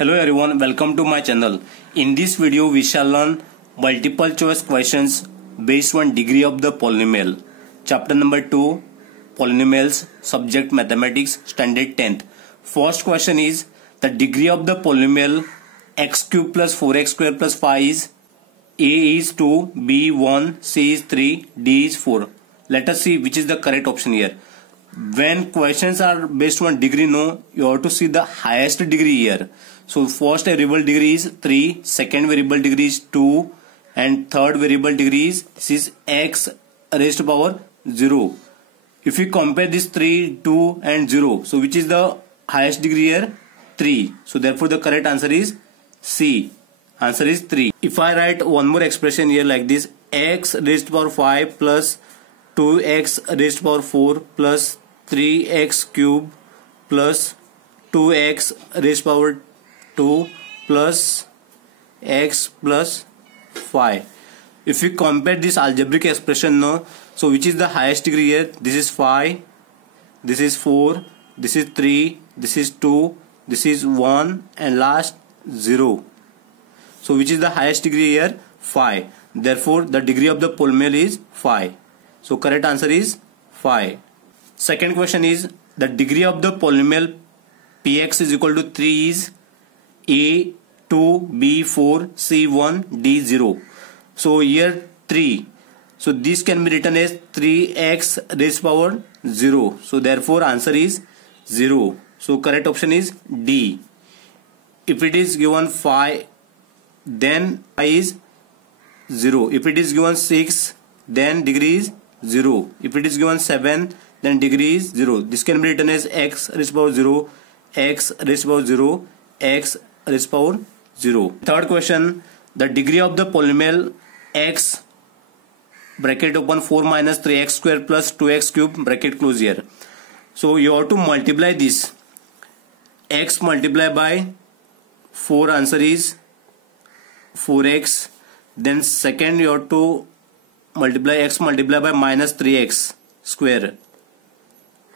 Hello everyone, welcome to my channel. In this video we shall learn multiple choice questions based on degree of the polynomial. Chapter number 2, Polynomials, Subject Mathematics, Standard 10th. First question is the degree of the polynomial x cube plus 4x square plus 5 is a is 2, b 1, c is 3, d is 4. Let us see which is the correct option here. When questions are based on degree, no, you have to see the highest degree here. So first variable degree is 3, second variable degree is 2, and third variable degree is this is x raised to power 0. If we compare this 3, 2 and 0, so which is the highest degree here? 3. So therefore the correct answer is C. Answer is 3. If I write one more expression here like this, x raised to power 5 plus 2x raised to power 4 plus 3x cube plus 2x raised to power 2 plus x plus 5. If we compare this algebraic expression now, so which is the highest degree here? This is 5, this is 4, this is 3, this is 2, this is 1 and last 0. So which is the highest degree here? 5. Therefore the degree of the polynomial is 5. So correct answer is 5. Second question is the degree of the polynomial px is equal to 3 is a 2, b 4, c 1, d 0. So here 3. So this can be written as 3x raised to power 0. So therefore answer is 0. So correct option is D. If it is given 5, then I is 0. If it is given 6, then degree is 0. If it is given 7, then degree is 0. This can be written as x raised to power 0, x raised to power 0, x raised to power 0. Third question, the degree of the polynomial x bracket open 4 minus 3x square plus 2x cube bracket close here. So you have to multiply this. X multiply by 4, answer is 4x. Then second you have to multiply x multiply by minus 3x square.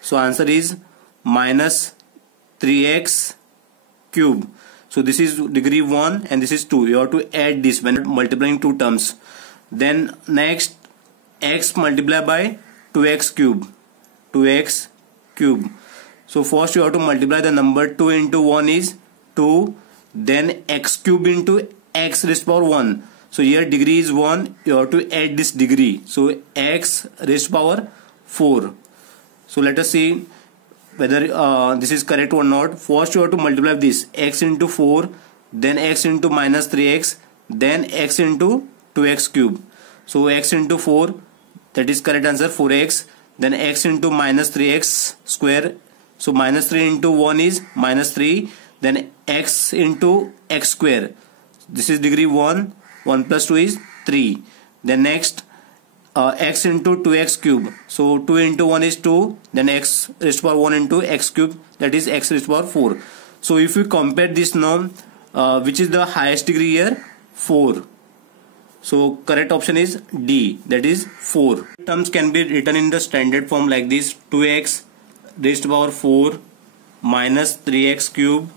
So answer is minus 3x cube. So this is degree 1 and this is 2. You have to add this when multiplying two terms. Then next x multiply by 2x cube. 2x cube. So first you have to multiply the number 2 into 1 is 2. Then x cube into x raised to power 1. So here degree is 1. You have to add this degree. So x raised to power 4. So let us see whether this is correct or not. First you have to multiply this x into 4, then x into minus 3x, then x into 2x cube. So x into 4, that is correct answer, 4x. Then x into minus 3x square. So minus 3 into 1 is minus 3. Then x into x square. This is degree 1. 1 plus 2 is 3. Then next x into 2x cube. So 2 into 1 is 2. Then x raised to power 1 into x cube, that is x raised to power 4. So if you compare this now, which is the highest degree here? 4. So correct option is D, that is 4. Terms can be written in the standard form like this: 2x raised to power 4 minus 3x cube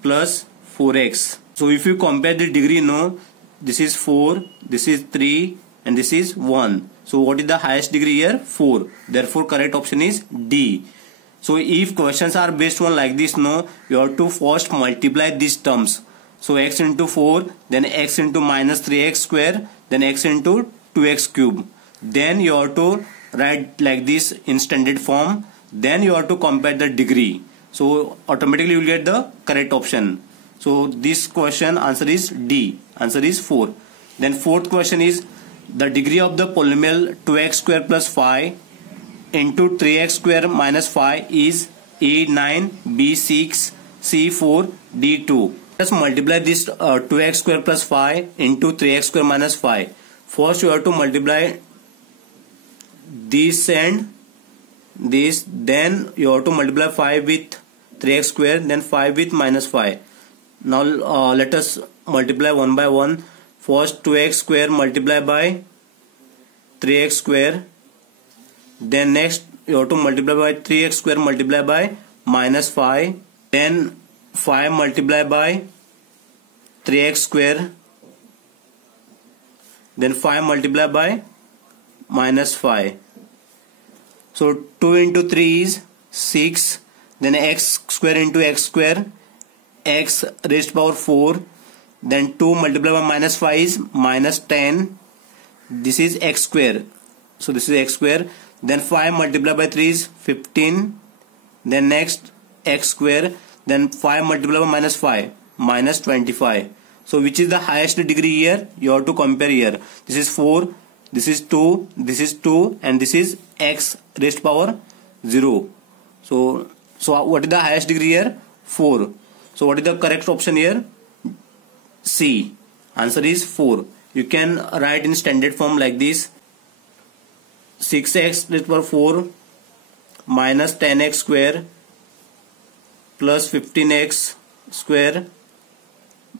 plus 4x. So if you compare the degree now, this is 4, this is 3 and this is 1. So what is the highest degree here? 4. Therefore correct option is D. So if questions are based on like this now, you have to first multiply these terms. So x into 4, then x into minus 3x square, then x into 2x cube. Then you have to write like this in standard form. Then you have to compare the degree. So automatically you will get the correct option. So this question answer is D. Answer is 4. Then fourth question is the degree of the polynomial 2x square plus 5 into 3x square minus 5 is A9, B6, C4, D2. Let's multiply this 2x square plus 5 into 3x square minus 5. First you have to multiply this and this. Then you have to multiply 5 with 3x square, then 5 with minus 5. Now let us multiply one by one. First 2x square multiply by 3x square. Then next you have to multiply by 3x square multiply by minus 5. Then 5 multiplied by 3x square, then 5 multiplied by minus 5. So 2 into 3 is 6, then x square into x square, x raised to power 4, then 2 multiplied by minus 5 is minus 10, this is x square, so this is x square, then 5 multiplied by 3 is 15, then next x square, then 5 multiplied by minus 5 minus 25. So which is the highest degree here? You have to compare here. This is 4, this is 2, this is 2, and this is x raised to power 0. So what is the highest degree here? 4. So what is the correct option here? C. Answer is 4. You can write in standard form like this: 6x raised to power 4 minus 10x square plus 15x square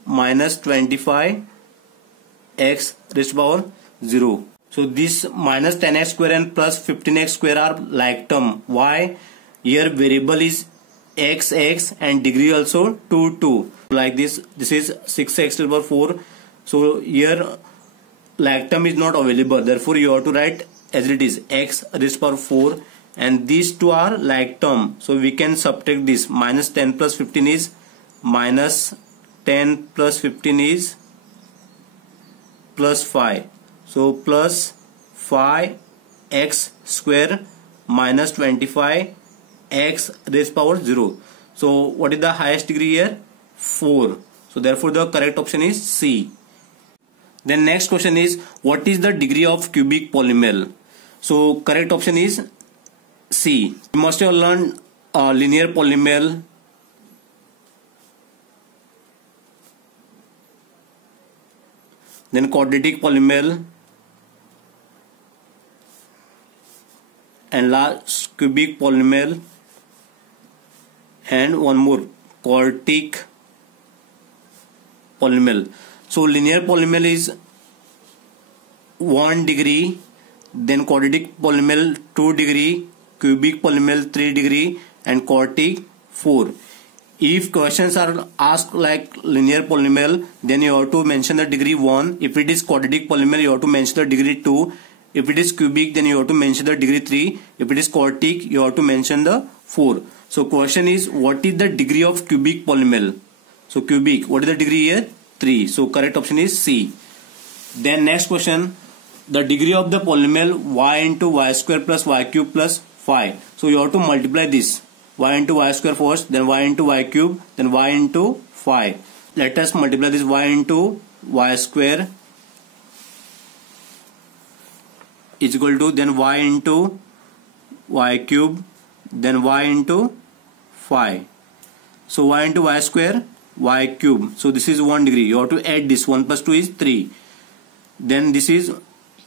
minus 25x raised to power 0. So this minus 10x square and plus 15x square are like term. Why? Here variable is x and degree also 2. Like this is 6x raised to power 4. So here like term is not available. Therefore you have to write as it is, x raised to power 4, and these two are like term. So we can subtract this. Minus 10 plus 15 is minus 10 plus 15 is plus 5. So plus 5x square minus 25x raised to power 0. So what is the highest degree here? 4. So therefore the correct option is C. Then next question is, what is the degree of cubic polynomial? So correct option is C. You must have learned linear polynomial, then quadratic polynomial, and last cubic polynomial, and one more, quartic polynomial. So linear polynomial is 1 degree, then quadratic polynomial 2 degree, cubic polynomial 3 degree, and quartic 4. If questions are asked like linear polynomial, then you have to mention the degree 1. If it is quadratic polynomial, you have to mention the degree 2. If it is cubic, then you have to mention the degree 3. If it is quartic, you have to mention the 4. So question is, what is the degree of cubic polynomial? So cubic, what is the degree here? 3. So correct option is C. Then next question, the degree of the polynomial y into y square plus y cube plus 5. So you have to multiply this, y into y square first, then y into y cube, then y into 5. Let us multiply this y into y square is equal to then y into y cube, then y into 5. So y into y square, y cube. So this is 1 degree. You have to add this. 1 plus 2 is 3. Then this is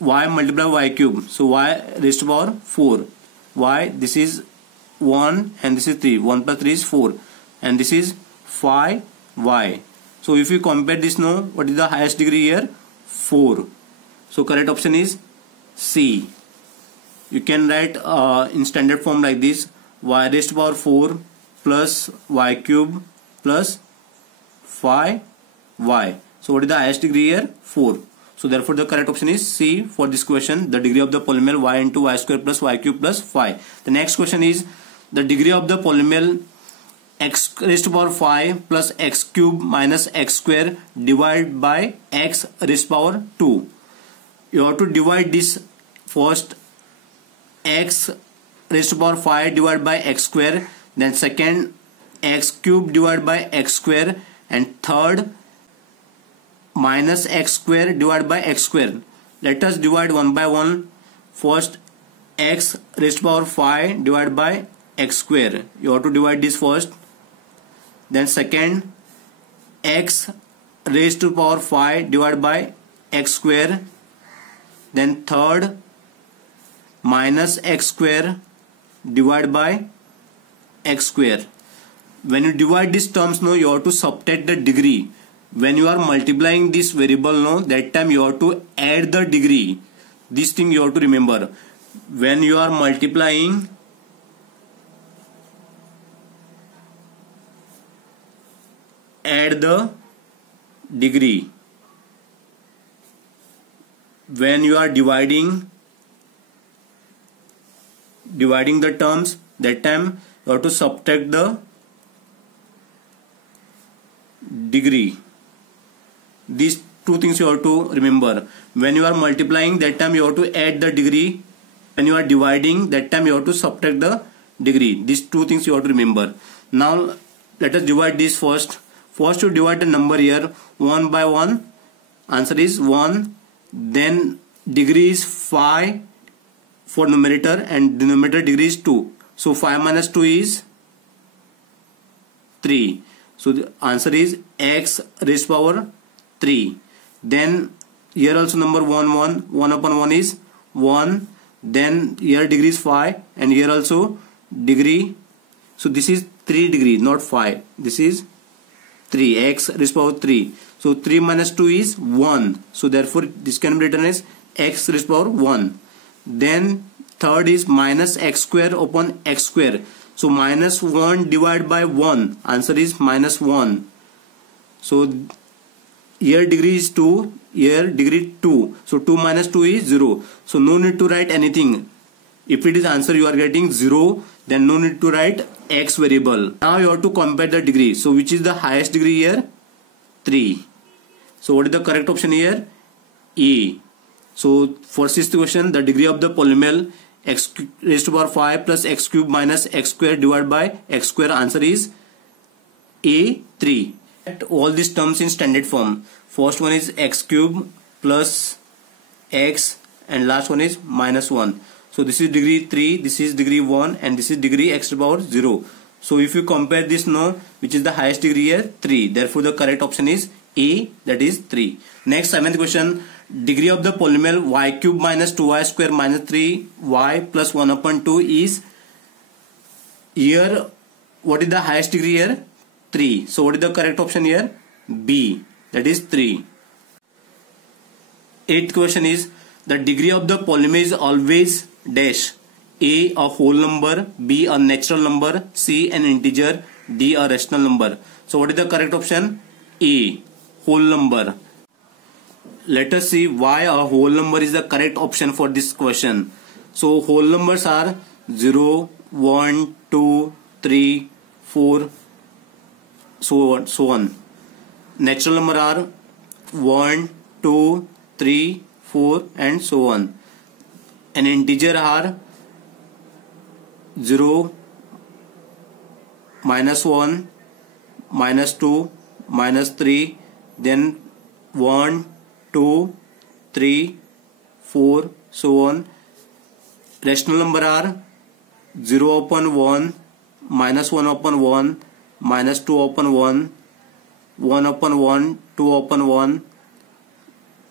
y multiplied y cube. So y raised to power 4. Y, this is 1 and this is 3. 1 plus 3 is 4. And this is 5y. So if you compare this now, what is the highest degree here? 4. So correct option is C. You can write in standard form like this: y raised to power 4 plus y cube plus 5y. So what is the highest degree here? 4. So therefore the correct option is C for this question, the degree of the polynomial y into y square plus y cube plus 5. The next question is the degree of the polynomial x raised to power 5 plus x cube minus x square divided by x raised to power 2. You have to divide this first, x raised to power 5 divided by x square, then second x cube divided by x square, and third minus x square divided by x square. Let us divide one by one. First, x raised to power 5 divided by x square. You have to divide this first. Then second, x raised to power 5 divided by x square. Then third, minus x square divided by x square. When you divide these terms now, you have to subtract the degree. When you are multiplying this variable now, that time you have to add the degree. This thing you have to remember. When you are multiplying add the degree. When you are dividing the terms, that time you have to subtract the degree. These two things you have to remember. When you are multiplying, that time you have to add the degree. When you are dividing, that time you have to subtract the degree. These two things you have to remember. Now let us divide this first. First you divide the number here 1 by 1. Answer is 1. Then degree is 5 for numerator and denominator degree is 2. So 5 minus 2 is 3. So the answer is x raised to power 3. Then here also number 1 upon 1 is 1. Then here degree is 5 and here also degree. So this is 3 degree, not 5. This is 3, x raised to power 3. So 3 minus 2 is 1. So therefore this can be written as x raised to power 1. Then third is minus x square upon x square. So minus 1 divided by 1. Answer is minus 1. So here degree is 2, here degree 2. So 2 minus 2 is 0. So no need to write anything. If it is answer you are getting 0, then no need to write x variable. Now you have to compare the degree. So which is the highest degree here? 3. So what is the correct option here? E. So for sixth question, the degree of the polynomial x raised to power 5 plus x cube minus x square divided by x square. Answer is A, 3. All these terms in standard form. First one is x cube plus x and last one is minus 1. So this is degree 3, this is degree 1 and this is degree x to the power 0. So if you compare this now, which is the highest degree here? 3. Therefore the correct option is A, that is 3. Next, seventh question. Degree of the polynomial y cube minus 2y square minus 3y plus 1 upon 2 is here. What is the highest degree here? 3. So what is the correct option here? B, that is 3. Eighth question is the degree of the polynomial is always dash. A, a whole number, B, a natural number, C, an integer, D, a rational number. So what is the correct option? A, whole number. Let us see why a whole number is the correct option for this question. So whole numbers are 0, 1, 2, 3, 4, so on. Natural number are 1, 2, 3, 4 and so on. An integer are 0, minus 1, minus 2, minus 3, then 1, 2, 3, 4, so on. Rational number are 0 upon 1, minus 1 upon 1, minus 2 upon 1, 1 upon 1, 2 upon 1,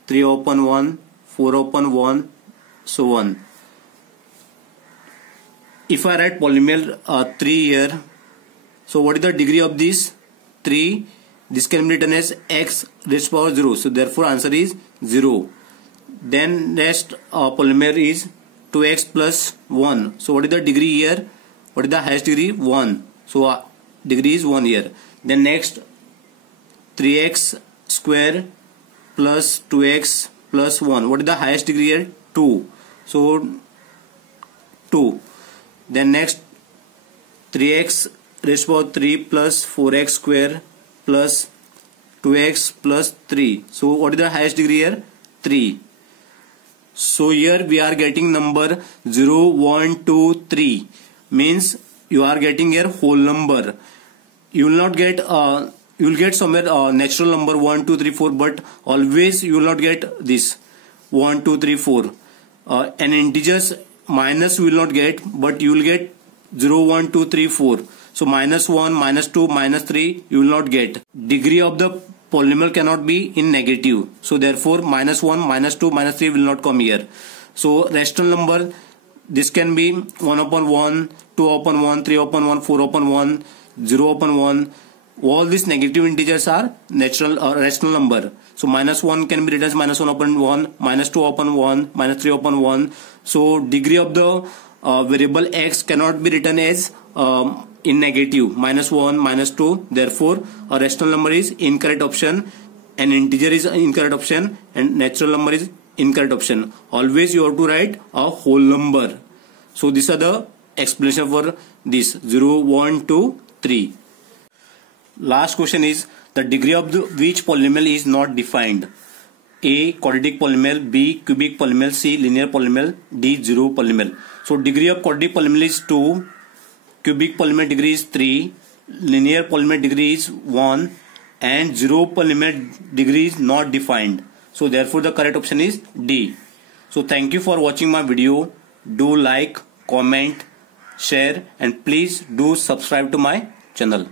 3 upon 1, 4 upon 1, so on. If I write polynomial 3 here, so what is the degree of this? 3. This can be written as x raised to power 0. So therefore answer is 0. Then next polynomial is 2x plus 1. So what is the degree here? What is the highest degree? 1. So degree is 1 here. Then next 3x square plus 2x plus 1. What is the highest degree here? 2. So 2. Then next 3x raised to power 3 plus 4x square plus 2x plus 3. So what is the highest degree here? 3. So here we are getting number 0, 1, 2, 3. Means you are getting here whole number. You will not get you will get somewhere natural number 1, 2, 3, 4, but always you will not get this 1, 2, 3, 4. And integers minus you will not get, but you will get 0, 1, 2, 3, 4. So minus 1, minus 2, minus 3 you will not get. Degree of the polynomial cannot be in negative. So therefore minus 1, minus 2, minus 3 will not come here. So rational number, this can be 1 upon 1, 2 upon 1, 3 upon 1, 4 upon 1, 0 upon 1. All these negative integers are natural rational number. So minus 1 can be written as minus 1 upon 1, minus 2 upon 1, minus 3 upon 1. So degree of the variable x cannot be written as in negative, -1, -2. Therefore, a rational number is incorrect option, an integer is incorrect option, and natural number is incorrect option. Always you have to write a whole number. So these are the explanation for this 0, 1, 2, 3. Last question is the degree of which polynomial is not defined. A. Quadratic polynomial, B. Cubic polynomial, C. Linear polynomial, D. Zero polynomial. So degree of quadratic polynomial is 2, cubic polynomial degree is 3, linear polynomial degree is 1, and zero polynomial degree is not defined. So therefore the correct option is D. So thank you for watching my video. Do like, comment, share, and please do subscribe to my channel.